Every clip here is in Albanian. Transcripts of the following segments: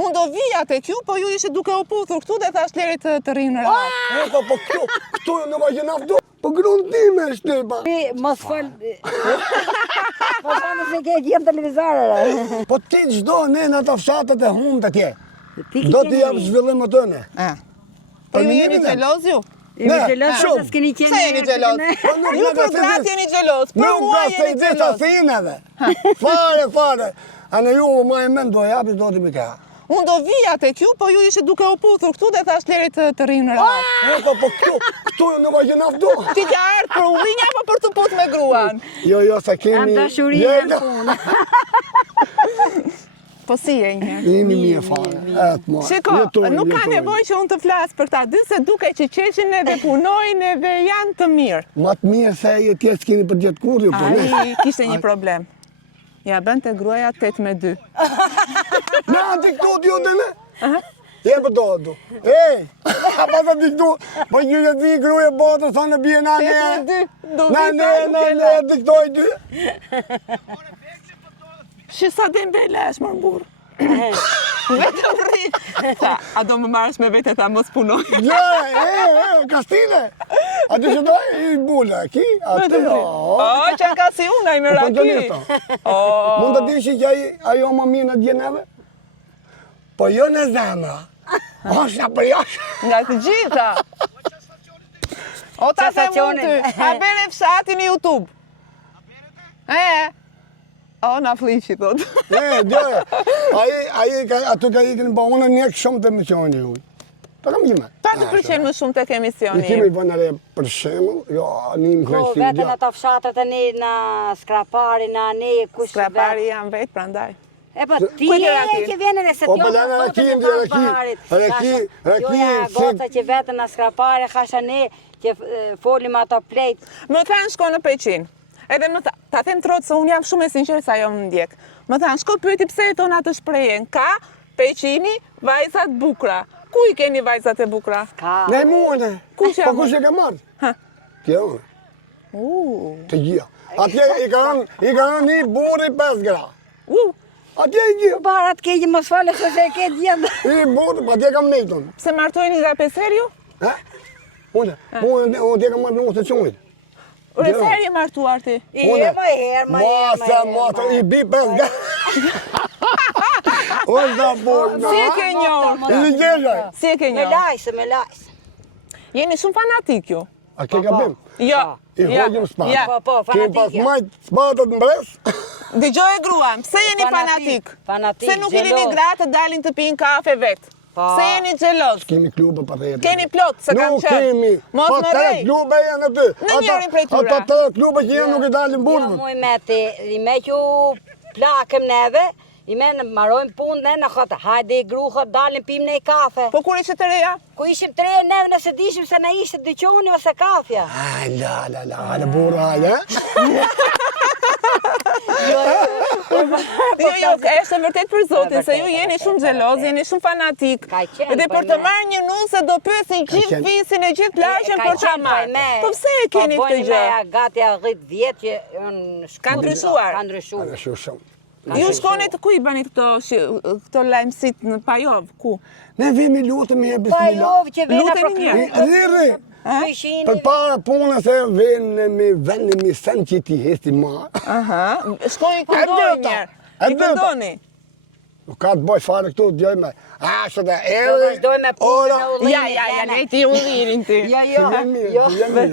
Unë do vija tek ju, po ju ishe duke u puthur këtu dhe thash lere të rinë rahat. Po këtu në ma gjena vdo. Po grunë time është ne, ba. Mos fal. Po tani se ke gjem televizore. Po ti çdo ne në ato fshatët e humbët atje. Do t'i jap zhvillim atë ne. Po ju jeni xheloz ju? Jemi xheloz se s'keni qenë. Se jeni xheloz? Ju për gratë jeni xheloz, për mua jeni xheloz. Fare. Anë ju më e mend do japi do t'i më ka. Unë do vija tek ju, po ju ishe duke u puthur këtu dhe thash lere të rinë rahat. Po këtu në ma gjena vdo. Ti ka ardhur për udhënja apo për të puth me gruan? Jo, sa kemi... Dashurinë në punë. Po si e një? Jemi mirë fare. Shiko, nuk ka nevojë që unë të flas për ta dy, se duke që qeshin edhe punojnë edhe janë të mirë. Ma të mirë se e tjesë keni për gjithë kur ju, po ne. Ai kishte një problem. Ja bën të gruaja 8-2. Na diktu t'ju dhe ne? Je për do. Pa të diktu, po një të di gruaja botë, thonë në bje na ne. 8-2, do Ne diktoj 2. Shisa dembele është mërë burë. Vetëm rri. A do më marrësh me vete ta mos punoj? Kastine. A të që doj i bula, ki? Vetëm rri. Që ka si unë, i mira ki. Mund të di që ajo më mirë në djeneve? Po jo në zemra. Osha për josh. Nga të gjitha. O ta them unë ty, a bere fshatin i YouTube. O, na fliqi, thot. Aty ka ikin ba unë njek shumë të emisioni ju. Ta kam gjime. Ta të pëlqen më shumë tek emisioni? I kemi bënare për shemull, jo, një më Po, vetën ato fshatët e ne në Skrapari, në ne kush Skrapari janë vetë, prandaj. E po, ti e që vjen edhe se t'jo në sotën në Barit. Joja goca që vetën në Skrapari, kasha ne që folim ato plejt. Më thanë shko në Peqin. Edhe ta them trotë se unë jam shumë e sinqertë sa jo më ndjek. Më thanë shko pyeti pse e tona të shprejen. Ka Peqini vajzat bukra. Ku i keni vajzat e bukra? Ne muone. Kush Po kush e ka marrë? Tja unë. Të gjia. Atje i ka në një burri 5 gra. Atje i gjia. Barat keqë mos fale se e ke djendë. I burri, atje kam nejton. Pse martojni nga Peseriu? Unë atje kam marrë në usë të qumit. Reseri e martuar ti? Masa, i bi 5 gra. Unë da burë. Si e ke njohë? I gjeshaj. Si e ke njohë? Me lajse. Jeni shumë fanatik ju. A ke gabim? Jo. I hojgjëm spatë. Po, Kemi pas majtë spatët në bres. Dëgjoj e gruan, pse jeni fanatik? Pse nuk jeni një gratë të dalin të pinë kafe vetë? Se jeni xheloz? Kemi klube për rejtë. Keni plot, se kam qërë. Nuk kemi. Mos më rej. 3 klube janë aty. Në njërin prej tyre. Ata 3 klube që janë nuk i dalin burgën. Jo, muj me ti, i me që plakëm neve, i me në marojmë punë ne në këtë. Hajde i gruhë, dalin pim në i kafe. Po kur ishte të reja? Ku ishim të reja neve nëse dishim se në ishte dyqoni ose kafja. Hajde burë, hajde. Jo, është vërtet për Zotin, se ju jeni shumë xheloz, jeni shumë fanatik. Edhe për të marrë një nuse do pyesin gjithë visin e gjithë lagjen për ta marrë. Po pse e keni këtë gjë? Po gati 10 vjet që ka ndryshuar. Ka ndryshuar. Ju shkoni të ku i bani këto lajmësit në Pajov, ku? Ne vimi lutemi e bismillah. Pajov që vena Luteni mirë. Rri. Për para punës e venimi sen që ti hesti ma. Shkoni këndoni njerë. I këndoni. Nuk ka të boj fare këtu, djoj me. Ashtë dhe Do vazhdoj me punë në ullimin. Ja, lejti ullirin ti. Jo.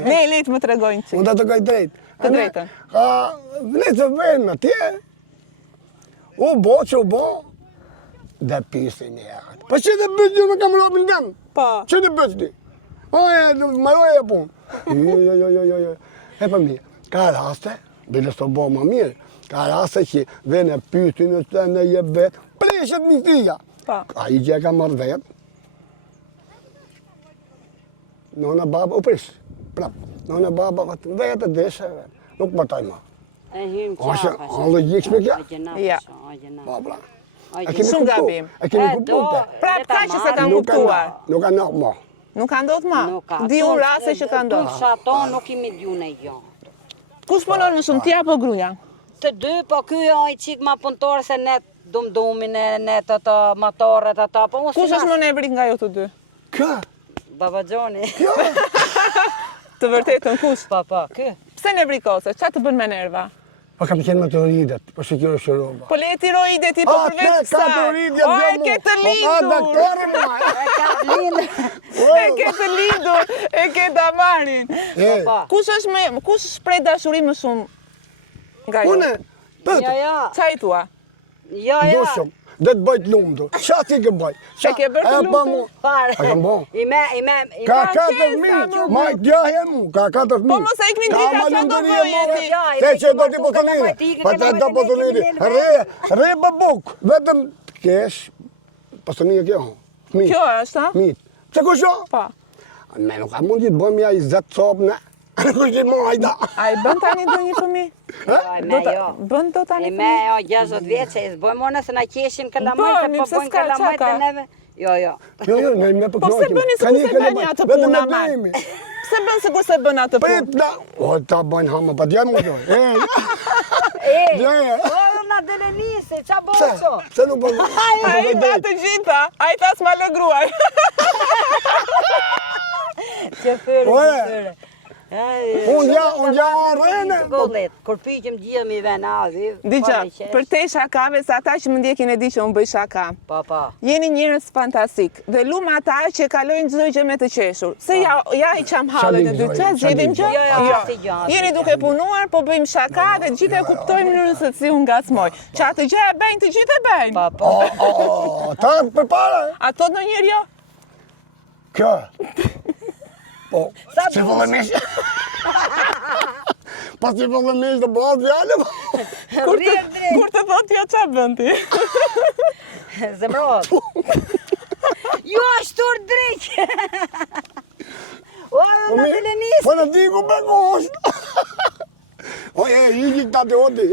Ne lejtë më të regojnë që. Unë të gaj drejt. Të drejtën. Ne të venë atje. U bo që u bo. Dhe pisi një jatë. Po që dhe bëtë një me kam robin dem? Po. Që dhe bëtë ti? Maroj e punë. Jo. E për mirë. Ka raste, bile së bo më mirë. Ka raste që vene pytin në jep vetë, preshet një tija. A i që e ka marrë vetë. Nona baba u prish. Prap. Nona baba vetë deshe vetë. Nuk përtaj ma. E hym qafa. A logik shme kja? Ja. Babra. Shumë gabim. E kemi kuptuar. Pra ka që se kam kuptuar. Nuk ka nëhë ma. Nuk ka ndodhë ma? Di unë rase që ka ndodhë. Tunë shaton nuk imi djune jo. Kush punon më shumë, ti apo gruja? Të dy, po kjo i qik ma punëtore se ne dum-dumin e të motorët ata, po mos Kush është më nevrit nga ju të dy? Kë? Baba Gjoni. Kjo? Të vërtetën kush? Po, kë? Pse nevrikose? Qa të bën me nerva? Po kam qenë me të rridet, po shikjore shëroba. Po le tiroide ti, po përveç ka të rridja O, e bjemu. ke të O, lindur. daktore mua. E ka linë. E ke të lindur, e ke damarin. Po. Kush shpreh dashuri më shumë nga ju? Une, pëtë, Qa i tua? Ja. dushëm, dhe të bëjt lumdu. Qa ti ke bëj? E ke bërë të lumdu? Fare. A kam bo? Ka Ka qesa, 4.000, më ma i djahe mu, ka 4.000. Po mos e ikni drita, qa do bëje ti? Se që do t'i potoliri, pa të do potoliri. Re babuk, vetëm kesh, pasënija kjo, mit, Kjo është, ha? mit. Se ku sho? Pa. Me nuk a mundi të bëjmë ja i zetë copë, ne. Nuk është i mojda. A i bën tani do një fëmi? Bën do tani E me fëmi? jo 60 vjeç e s'bojmë ona se na qeshin kalamajt, Bëjmë, po pse bojnë s'ka, kalamajt qa e ka? neve. Jo. Jo, ne me Po pse bëni sikur se bëni atë puna mal? Pse bën sikur se bën atë punë? Prit na, o ta bëjnë hama, pa t'janë më dojë. Po na dele nisi, qa boqo? Se nuk po... A i ta të gjitha, a i ta s'ma lëgruaj. Që fyrë. Unë ja arrene. Gollet, kur pyqim gjithë mi ven azi. Digja, për te shakave, se ata që më ndjekin e di që unë bëj shaka. Pa. Jeni njërës fantastik dhe lumë ata që kalojnë çdo gjë me të qeshur. Se ja i qam halën e dy të zhjedim gjë? Jo. Jeni duke punuar, po bëjmë shaka dhe gjithë e kuptojmë njërën se si unë ngacmoj. Që atë gjë e bëjnë, të gjithë e bëjnë. Pa. Ta për para. A tot në njërë jo? Kjo. Po, si vëllëmish. Po si vëllëmish të bëhat fjallë. Kur të thot jo qa bën ti? Zemrot. Jo, ashtur drejq. O, në dele nisi. Po në di ku me kosht. O, i gjitha të oti,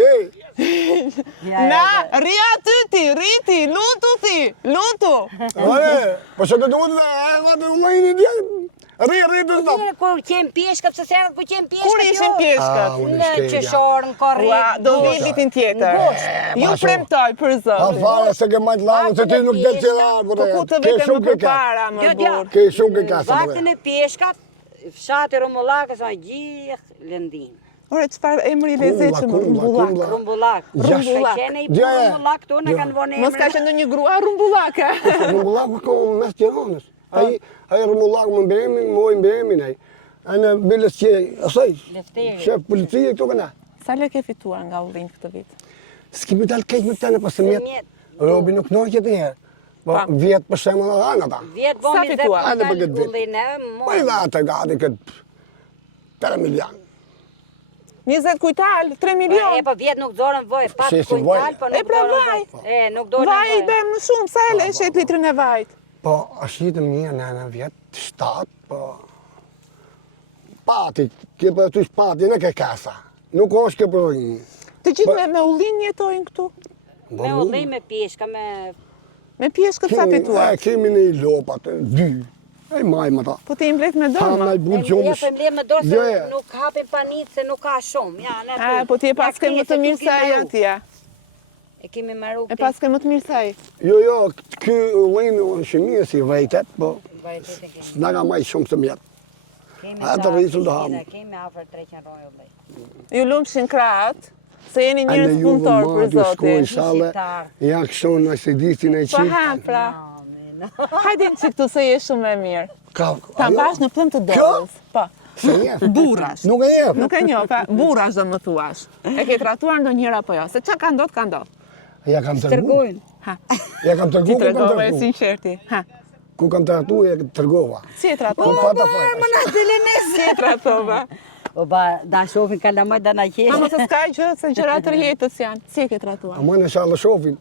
Na, ri aty ti, riti, lutu. Ore, po që të oti dhe e nga të ullajnë i djejnë. Ri të stop. Kur qenë pjeshkat, se serën kur qenë pjeshkat. Kur ishin pjeshkat? Në qeshorë, në korrit. Ua, do vi vitin tjetër. Ju premtoj për A zotin. fare se ke majtë largë, se ti nuk del që largë. Po ku të vete më përpara, më burë. Ke shumë ke kasë. Vaktin e pjeshkat, fshati Rumbullakës, a gjithë lëndin. Ore, çfarë emri lezetshëm Rumbullak. Rumbullak. Rumbullak. Ka qenë i Rumbullak, tu në kanë vonë emrin. Mos ka qenë ndonjë grua Rumbullake. Rumbullaku ka mes Tiranës. Ai Rumbullaku më mbemin, moj mbemin ai. A në bilës që, asaj, shef policie këtu këna. Sa le ke fituar nga udhim këtë vit? S'kemi dalë keq me tani pas mjet. Robi nuk noqet e herë. Po vjet për shembull edhe anë ata. Vjet Sa bomi fituar? Hajde për këtë vit. ullin Po i dha atë gati këtë 3 milion. 20 kujtal, 3 E milion. po vjet nuk dorën vaj, pat Shesin kujtal, vaj. po E nuk pra dorën vaj. vaj. E, nuk dorën Vaj i vaj. bem më shumë, sa e le shet litrin e vajt. Po, është jetëm një në vjet, 7, po... Pati, ke për të pati, në ke kasa. Nuk është ke për një. Të gjithë me ullin jetojnë këtu. Me ullim, me pjeshka, me... Me pjeshkët sa fituar. Kemi në i lopat, 2. E majmë ata. Po ti mblet me Ha, dorë. me bullë Ja, qomës. po mle me dorë Jo, se ja. nuk hapin panit se nuk ka shumë. Ja, ne A, po ti e pas ke më të mirë sa e atje. E kemi marru E pas ke më të mirë sa e. Jo, ky ullinë në shëmijë si vejtet, po Vajtet e kemi. s'na ka maj shumë të mjetë. Kemi A, të sa rrisul të piscina, hamë. Kemi afër 300 rojë ullej. Ju lumshin krahat, se jeni njërës punëtor për zotin. Shale, ja kështu në Shqedisin e Po qitë. ha, pra. Amen. Hajde që këtu se je shumë e mirë. Ta Ta mbash në pëmë të dorës. Po. Se njef. Burrash. Nuk e njef. Nuk e njoh, pa burrash do më thuash. E ke tratuar ndonjëra apo jo? Se çka ka ndodh, ka ndodh. Ja kam tërgu. Tërgojnë. Ha. Ja kam tërgu, Ti ku kam tregove tërgu. sinqerti. Ha. Ku kam tërgu, ja tërgova. Si e Ku tratova? pata fajta. Na dele nes. Si e tratova? O ba, da shofin kalamaj da na A qesh. mos e s'ka gjë se gjëra të rjetës janë. Si e ke tratuar? A më në shalë shofin,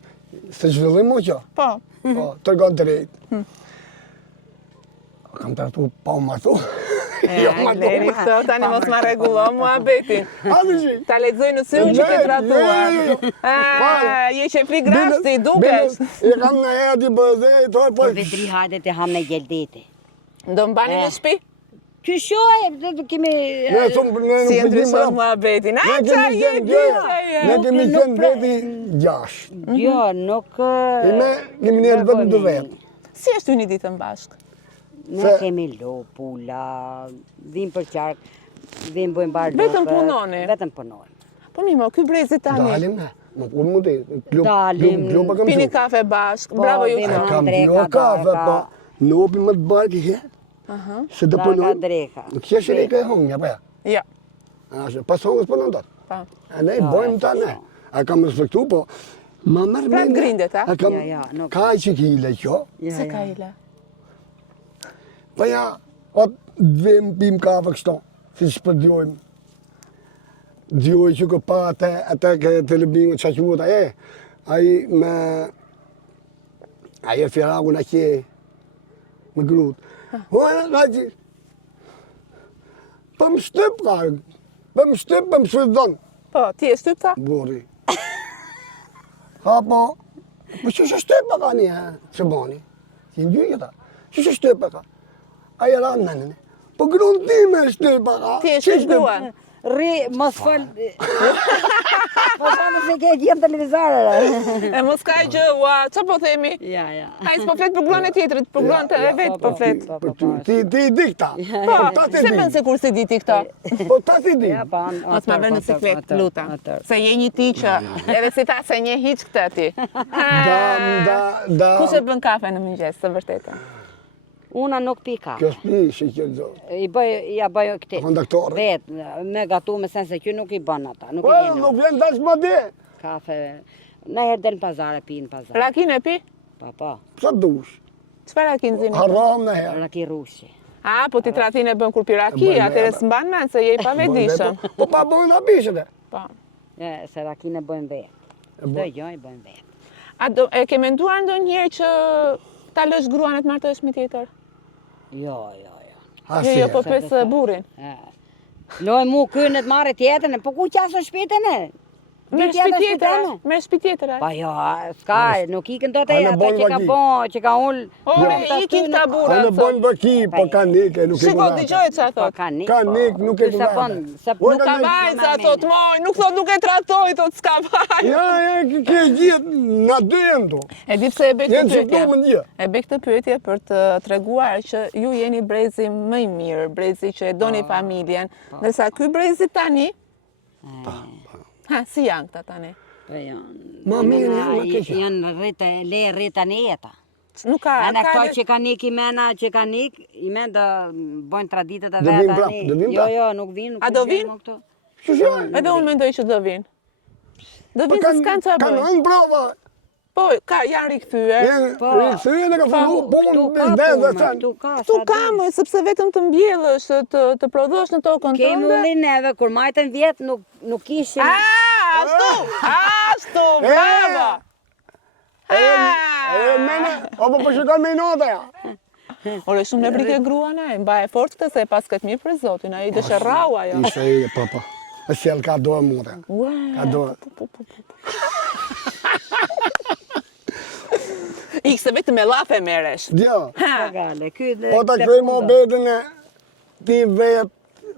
se zhvillim mo që. Po. Po, tërgon të rejtë. Kam tërtu pa u martu. Jo, Leri këto, tani mos ma rregullo mua betin. Hadi që. Ta lexoj në sy unë që ke tratuar. Ah, je që fri grashti, dukesh. E kam në herë di bëzej, toj, po... Po vedri hajde të ham në gjeldete. Do mbani në shtëpi? Ty shoj, kemi... Si e ndryshon muhabetin. A, qa je, Ne kemi qenë veti 6. Jo, nuk... E me kemi njerë vetëm 2 vetë. Si është një ditën bashkë? Ne kemi lo, pula, vim për qark, vim bëjmë bardhë. Vetëm punoni? Vetëm punoni. Po mimo, ky brezi tani. Dalim ne. Më kur mu të Dalim. Pini kafe bashkë. Bravo ju. vim. Kam Dreka, jo kafe, darka. po. Nopi më të barë këhe. Se të Darka, punojnë. dreka. Nuk qeshe ne këhe hongja, pa ja. Ja. Pas hongës punon tot. Pa. A ne bojmë ta ne. A kam respektu, po. Ma mërë Pra mende. grindet, a? A kam nuk- kaj që kile kjo. Se ka ila. Pa ja, o të dhvim pim kafe kështo. Si që për djojmë. Djoj që kë pa atë ke telebingë që qëmuta e. Aji me... Aji e firagu në kje. Me grutë. Hojnë, në që... Për më shtyp, ka. Për më shtyp, për më shfridon. Po, ti e shtyp tha? Buri. Ha, po... Po që shtyp, ka një, që bani. Që në gjyjë, ta. Që shtyp, ka. Aji e ranë nënën. Po grunë ti me shtyp, ka. Ti e shtyp gruan? Ri, mos fal... Po shumë se ke gjem televizore. E mos ka gjë, ua, që po themi? Ja. A i s'po flet për gruan e tjetrit, për gruan të e vetë po flet. Ti i di këta. Po, ta ti se di. bën se kur si di ti këta? Po ta ti di. Ja, po, Mos ma vërë në sekret, luta. Se je një ti që, edhe si ta se një hiq këtë ti. Da. Kush e bën kafe në mëngjes, të vërtetën? Una nuk pi kafe. Kjo s'pi, shi kjo zotë. Ja bëj këti. Kondaktore. Vetë, me gatu me sen se kjo nuk i bën ata. Nuk Po, i vjen nuk vjen dash më di. kafe. Në herë del në pazare, pi në pazare. Rakin e pi? Pa. Sa dush. Çfarë rakin zini? Harram në herë. Raki rushi. A, po ti tratin e bën kur pi raki, E bën, atëre e, s'mban men se je i pavetdijshëm. Po pa bojnë abishet e. Po. Se rakin e bëjmë vetë. Çdo gjë i bëjmë vetë. A e ke menduar ndonjëherë që ta lësh gruan e të martohesh me tjetër? Jo. Jo, po pes burrin. Loj mu kënë të marrë tjetën, po ku qasë shpitën e? Me shtëpi tjetër, me shtëpi tjetër. Pa jo, s'ka, nuk ikën do të Anë ata bojnë që ka vaki. bon, që ka ullë. Ore, ikin këta burra. Anë bojnë bëki, po ka nikë, nuk e Shiko, dëgjoj ç'a Po thot. ka nik. Ka nik, nuk e Sa gënaqë. bon, sa Nuk ka vajza, thot moj, nuk thot nuk e tratoj, thot s'ka vajza. Ja, ke gjithë, na dy jenë tu. E di pse e bëj Jenë këtë që du më pyetje? një. E bëj këtë pyetje për të treguar që ju jeni brezi më i mirë, brezi që e doni familjen, ndërsa ky brezi tani, si janë këta tani? Po janë. Ma mirë janë, ma keqja. Janë rrita në jeta. Nuk ka, Anë këto që ka nik imena, që ka nik, imen do bojnë traditët e Do vetë. vinë prap, do vinë prap. Jo, nuk vinë. A do vinë? Që janë? Edhe unë mendoj që do vinë. Do Po vinë se s'kanë çfarë kanë bëjnë. anë prova. Po, janë rikthyer. Janë Po. rikthyer e ka fillu punë Tu me ka zdezë punë, sen. tu ka. Tu sa ka di. më, sepse vetëm të mbjellësh, të prodhosh në tokën Kemi tënde. ullin neve, kur majtën vjetë nuk ishim... Ashtu, bravo! Mene, po shikon me i nota ja. Ore, shumë në brike gruan e, mba e fort këtë se pas këtë mirë për Zotin, a i dëshë rau ajo. Ishte i papa. E sjell ka dorë mute. Ka dorë. Ikse vetë me lafe meresh. Djo. Gale, ky dhe... Po ta kryoj më betën e ti vetë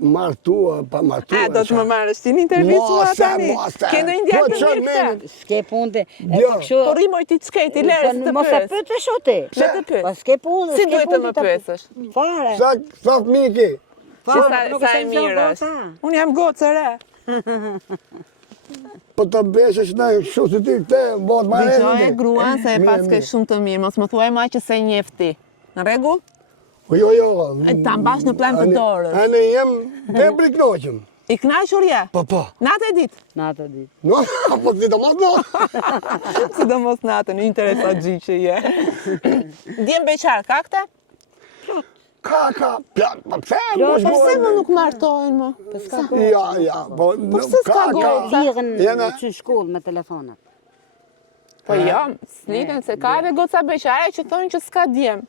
martua, pa martua. A, do të më marrësh ti një intervjua tani? Kendo një djarë të mirë këta? S'ke punte. Jo. Po rrimoj ti të shkejt, i lërës të Mos e pës. pyetësh o ti. Le të pyes. Po s'ke punë. Si duhet të më pyesësh? Fare. Sa fëmijë ke? Që nuk sa se e gjo mirë gota. është. Unë jam gocë e re. Po të beshesh në kështu si ti këte, botë ma rejnë. Dëgjoj e gruan se e pas ke shumë të mirë, mos më thuaj ma që se njefti. Në rregull? Jo. E ta mbash në plan të dorës. Ane jem të priknoqëm. I knaqur je? Po. Natë e ditë? Natë ditë. No, po të ditë mos no. Sidomos natën, interesat gjyqë je. Djem beqar, ka këta? Ka, pjat, po pse, Përse më nuk martojnë më? Ja, po pse s'ka goca? Ligën Jena- që në shkollë me telefonat. Po jo, s'liden se ka edhe goca beqare që thonë që s'ka djem.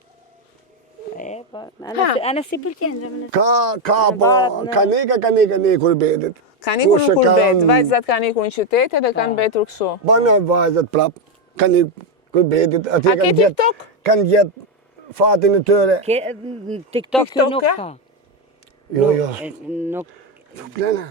Po, anë si pëlqen. Ka, po, ka ne kurbetit. Ka nikur në kurbet, vajzat ka nikur në qytet edhe kanë betur kështu. Banë vajzat prap, ka ne kurbetit. A ke TikTok? Kanë gjetë fatin e tëre. TikTok TikTok, nuk e? ka. Jo, jo. Nuk... Plena.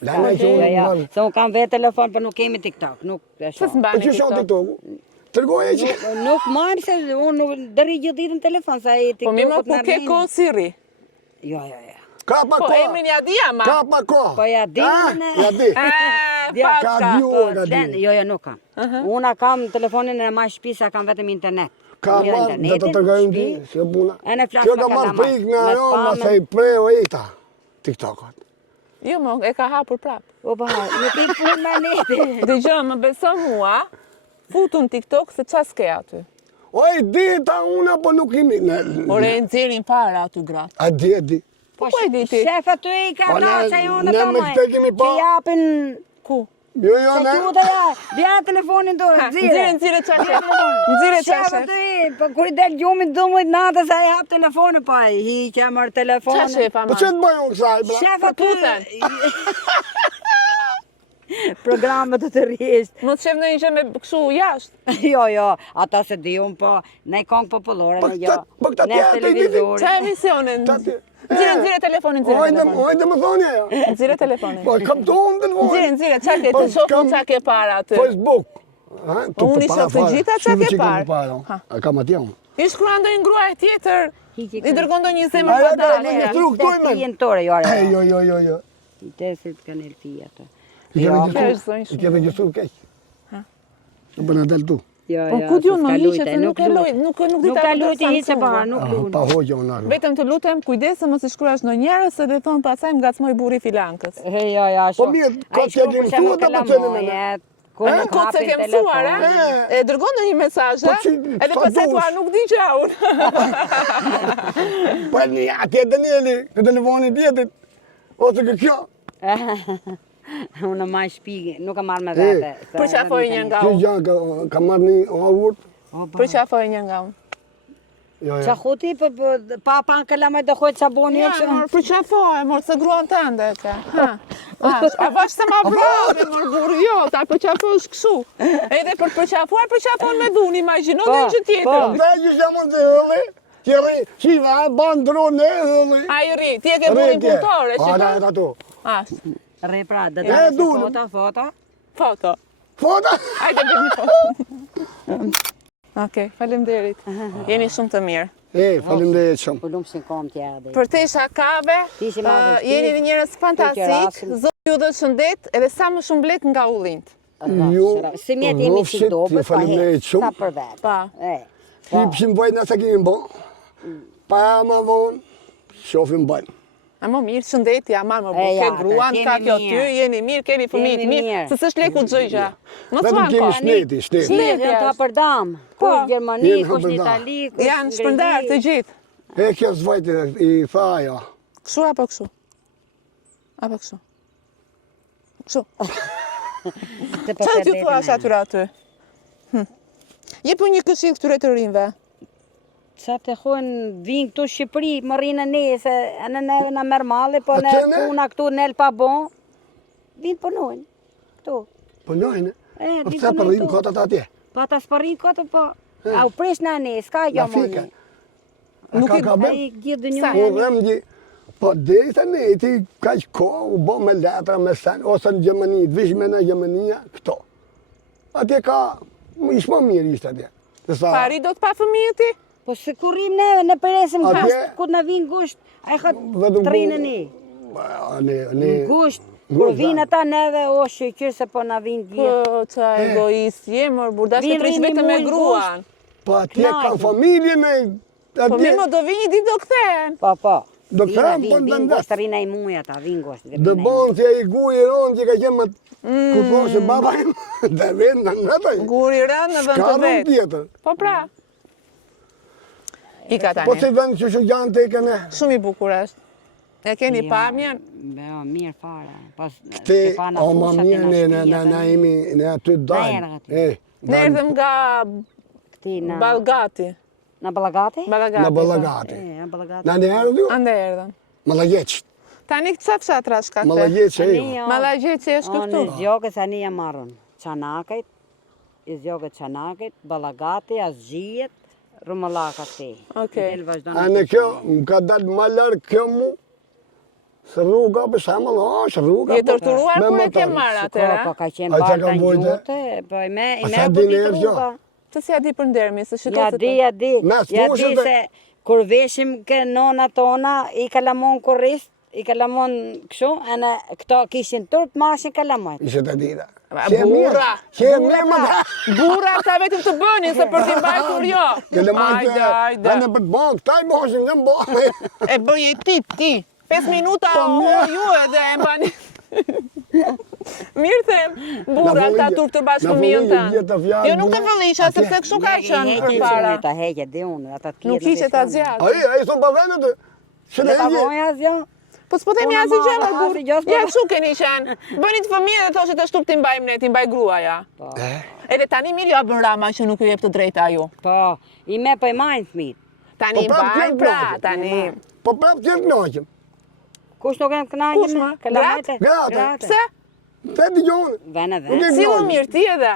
Plena që unë Ja, marrë. se unë kam vetë telefon, për nuk kemi TikTok. Nuk e Ç'së shoh. Po mbani që shoh TikTok? TikTok-u? Tërgoje që... Nuk marrë se unë dëri gjithë ditën telefon, sa i Po mi më TikTok-ut ku ke kohë si rri. Jo. Ka pa Po kohë. emrin ja di ama. Ka pa kohë. Po ja di, Ah, ne. Ja di. Paska. Ka djuar, ka Den, di. jo, nuk kam. Una kam telefonin e ma shtëpi, sa kam vetëm internet. Ka Mirë marrë, dhe të internetin, tërgojmë ti, shtëpi. se puna. E në flasë Kjo me ka marrë kalamar, prik në me ajo, ma spamën. se i preo e ta. TikTok-ot. Jo, më e ka hapur prap. O ba, nuk i punë me nete. Dëgjoj, më beso mua, futun TikTok se ç'a s'ke aty. Oj, dita una, po nuk imi. Ore e nxjerrin para aty gratë. A di. Po e di ti? Shef aty i ka Po, na ne- që ju ne në me këtë kemi pa. Që japin... Ku? Jo, Se ne. që të ja, bja telefonin do, Nxire çashe. Nxire Shef çashe. aty, po kur i del gjumit 12 natës, a i hap telefonin, pa i hiqe mërë telefonin. Çashe pa Po ma. që të bëjë unë kësaj, bra? Shef aty... Puten. Programet të rrisht. Më të shef në një gjë me kështu jashtë. Jo, ata se di unë, po, ne kongë popullore, Po në këta- jo, po këta ne tjerë të i televizor. Qa emisionin? Nxire telefonin, Ojde më thoni ajo. Nxire telefonin. Po kam të unë të në Nxire, qa ke Po, të shofu kam- qa ke para aty. Facebook. Unë i shoh të gjitha qa ke parë. Ha. A kam atje unë. I shkruan ndonjë gruaj tjetër. Hiqi I dërgon ndonjë zemër Ajo pa ka dalë. një stru këtu i me. Klientore, jo, Jo. I tesit kanë elti ato. I ke kjo është regjistru, zonjë i ke regjistru keq. Në bëna del tu. Jo, Po ku diun më hiqet se nuk e loj, nuk di Nuk ta ka përdor luti hiqe Samsungun. pa, nuk lunë. Pa hoqja unë arru. Vetëm të lutem kujdese mos i shkruash ndonjëherë se dhe thon pastaj më ngacmoj burri filankës. Jo, Po mirë, ka që ke mësuar të përcene me ne? Ku kot se ke mësuar, e dërgon ndonjë mesazh, Po që, edhe sa pse thua dush? nuk di gjë unë. Po një atje Danieli, këtë telefoni tjetër. Ose kë kjo. Unë ma shpi, nuk e marrë me vete. Për çafoj një nga Që unë. gjë ka marrë një urt. Për çafoj një nga unë. Jo. Qa khuti, pa në këllame dhe khojtë qa boni Ja, mor, për çafoj, mor se gruan tënde ka. A vash se ma brave, mor burri, jo, ta për çafosh kështu. Edhe për përçafuar, përçafon me dhunë, imagjino dhe gjë tjetër. Këta që jam të hëlli, që rri, qiva, ban dronë në hëlli. A i ri, ti e ke burin punëtore, A, da, shiko? da, tu. Ashtë, Re pra, dhe E, dhe du- foto. foto. Fota? Hajde bëjmë një foto. Okej, faleminderit. Jeni shumë të mirë. Faleminderit shumë. Po lumë që në kom tjera dhe. Për te shakave, Ti që marrë shtëpi, jeni një njerëz fantastik, rasin. zot ju dhe shëndet, edhe sa më shumë blek nga ullinjt. Jo, Si mjetë jemi si rrofshit, do, ti për faleminderit sa shumë. për vetë. Pa. Ti pëshim bëjt nëse kemi bo. Pa ma vonë, shofim bëjnë. A më mirë, shëndetja, marë më E, buke, ja, gruan, kemi ka kjo ty, mirë. jeni mirë, keni fëmijët Jemi mirë, mirë. se s'është leku gjëgja. Mos Vetëm suan kemi ko. shneti. Shneti Janë ta është. përdam. Po. Kush Gjermani, Jenë kush në përdam. Itali, kush Janë shpërndar të gjithë. E kjo zvajtë i tha ajo. Kështu apo kështu? Apo kështu? Kështu. Qa t'ju thua atyre aty? Jepu një këshill këtyre të rinjve. Qa të hojnë vinë këtu Shqipëri, më rinë ne, se në neve në merë mali, po në Atë ne? puna këtu në El Pabon, vinë punojnë. Këtu. Po njojnë, E, po di pëse punojnë përrim këtu. kotat atje. Pa ta spërin këtë, po, a u prish në ne, s'ka La jo fika. moni. Nuk i A bem. i gjithë dë Sa? Po një dhem gji, po dhe të ne, ti ka që ko, u bo me letra, me sen, ose në Gjermani, të vish me në Gjermania, këto. Atje ka, ishë më mirë ishte atje. Pari do të pa fëmijë ti? Po se kur rrim neve, në presim Atje- gusht, ku në vinë gusht, a i Vetëm këtë trinë bu- ne. Ne, Gusht, kur Gusht, vinë da. ata neve, o shqyqyr se po në vinë gjithë. Po, qa egoist, je mor, burdash të Vinë prish rini vetëm me mujnë gruan. po atje Knajtë. ka familje me, Po atje, mirë, mo do vi një ditë do kthehen. Po. Do të them, po në Vinë vendet. gusht, rina i muja ta, vinë gusht. Dë bonë që i gujë ronë që ka qenë më kërko se baba im, dhe vetë në nëtoj. Guri rënë në vend Ka të rëmë vetë. tjetër. Po pra. I ka Po tani. si vend që janë të i kene. Shumë i bukur është. E keni pamjen? Beo, mirë fare. Pas, Te, Stefana o ma fushat e mirë, në ne shtëpia, imi, ne aty erdhë dajnë. aty. Ne erdhëm nga Këti në... Balgati. Në Balagati? Balagati. Në po. Balagati. Në Balagati. Në në erdhë ju? Ande erdhëm. Malajeq. Tani këtë sa fshatra shka këte? Malajeq e ju. Malagjeqi është këtu. Në zjogës ani e marrën. Çanakajt, i zjogët Çanakajt, Balagati, Azgjijet, Rumëllaka ti. Okej. Del vazhdon A në kjo, më ka dalë ma larë kjo mu, Se rruga për shembull, është rruga. Je torturuar me kur e ke motor. marrë Po, atëra? po, ka qenë A, qa barë ka të vojtë? njote, po i me sa po dini ditë e kjo? rruga. Të si ja di për ndermi, se Ja shikoj di, ja di, Mes ja di fushës se kur veshim ke nona tona, i kalamon kurrist, i kalamon kështu, e këto kishin turp mashin kalamon. Ishte të dita. Burra! Që mirë më ta. Burra ta vetëm të bënin, se për t'i mbajtur jo. Këllë më Hajde, të... hajde. Në për të banë, këta i moshin, në banë. E bëje ti. 5 minuta ju edhe e mbani. Mirë them, burra ta turp të bashkë fëmijën tanë. Jo nuk të vëllisha, sepse kështu ka qenë përpara. Ta heqe di unë, ata të Nuk ishe ta zjatë. Ai thonë pa venë të... Që Le në ta hegje. voja asgjë. Po s'po themi Ona asgjë ma, më burr. asgjë, s'po- Ja kështu keni qenë. Bëni të fëmijë dhe thoshit të shtup t'i mbajmë ne, t'i mbaj gruaja. Edhe tani mirë ja bën Rama që nuk ju jep të drejta ju. Po, i me po i majnë fëmijët. Tani Po, prap mbajnë t'jetë pra, knaqëm. tani. Po prapë që të knaqëm. Kush nuk e Kush, kënaqur ma? me kalamajte? Gratë. Pse? Te t'i gjonë. Vene, Nuk vene. e- Si u mirë ti edhe.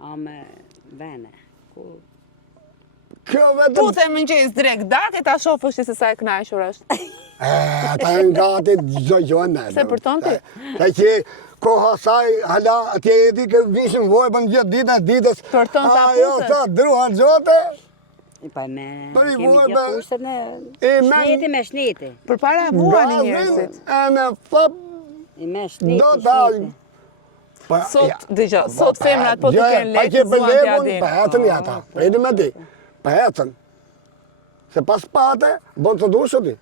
A me vene. Ku- Kjo vetëm... Tu të mëngjes drejt darkë e ta shofësh se sa e kënaqur është. Ta e gati gjdo gjone. Se për tonë ti? Ta që koha saj, hala, atje e di ke vishëm vojë për në gjithë ditës. Për tonë ta Ajo, putën. ta druha gjote. Pa me Për i kemi vojë gjithë be- kushtet në I me- shneti me shneti. Përpara vuani njerëzit. E në fap, I me shneti, do ta... shneti. Pa, Sot, dëgjoj, sot femrat po të kenë Pa lekë që për zuan t'ja lemun, din. pa hetën jata. Pa edhe me ti. Pa hetën. Se pas pate, bon të dushë ti.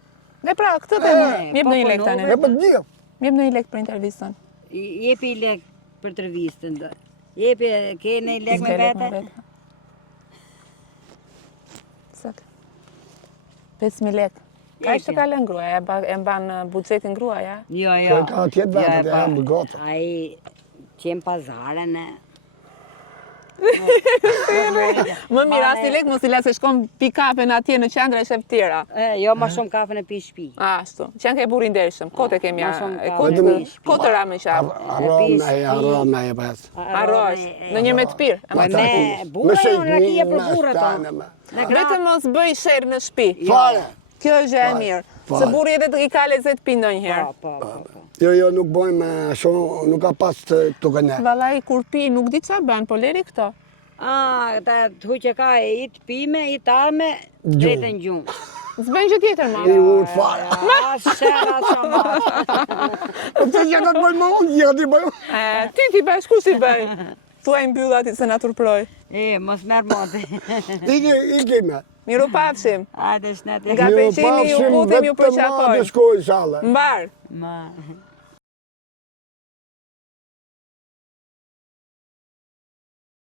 Ne pra, këtë të më. Mjep po, në i po, lek tani. E për gjithë. Mjep në i lek për intervistën. Jepi lek për intervistën. Jepi, ke në lek me vete? Sak. 5.000 lek. Ka ishte ka lën gruaja, e mban buxhetin gruaja. Jo, Kjo ka tjetë vetë, e më gotë. A i qenë pazaren e... Më mirë as i lek mos i la se shkon pikapen atje në qendra e shef tjera. Jo, ma shumë kafe në pi shpi. Ashtu. Qenë ke burin ndershëm. Kote kemi Ma shumë ka- kote ra me qaf. Arro me e pas. Arrosh. Në një me të pirë. Po me burra jo, në rakia për burra ta. Vetëm mos bëj sherr në shtëpi. Fare. Kjo është e mirë. Se burri edhe i ka lezet pi ndonjëherë. Po. Jo, nuk bojmë shumë, nuk ka pas të gëne. Vallai kur pi nuk di çfarë bën, po leri këto. Ta thu që ka e i të pime, i të arme, drejtën gjumë. S'bën gjë tjetër ma. I urë fare. Shera shumë. Pëse që ka të bëjmë më unë, që ti bëjmë. Ti bësh, ku si bëj? Thuaj mbyll ati se na turproj. Mos merë moti. Iki me. Miru pafshim. Hajde shneti. Nga peqini ju putim ju përqafoj. Vetëm ma të shkoj, shala. Mbar. Ma.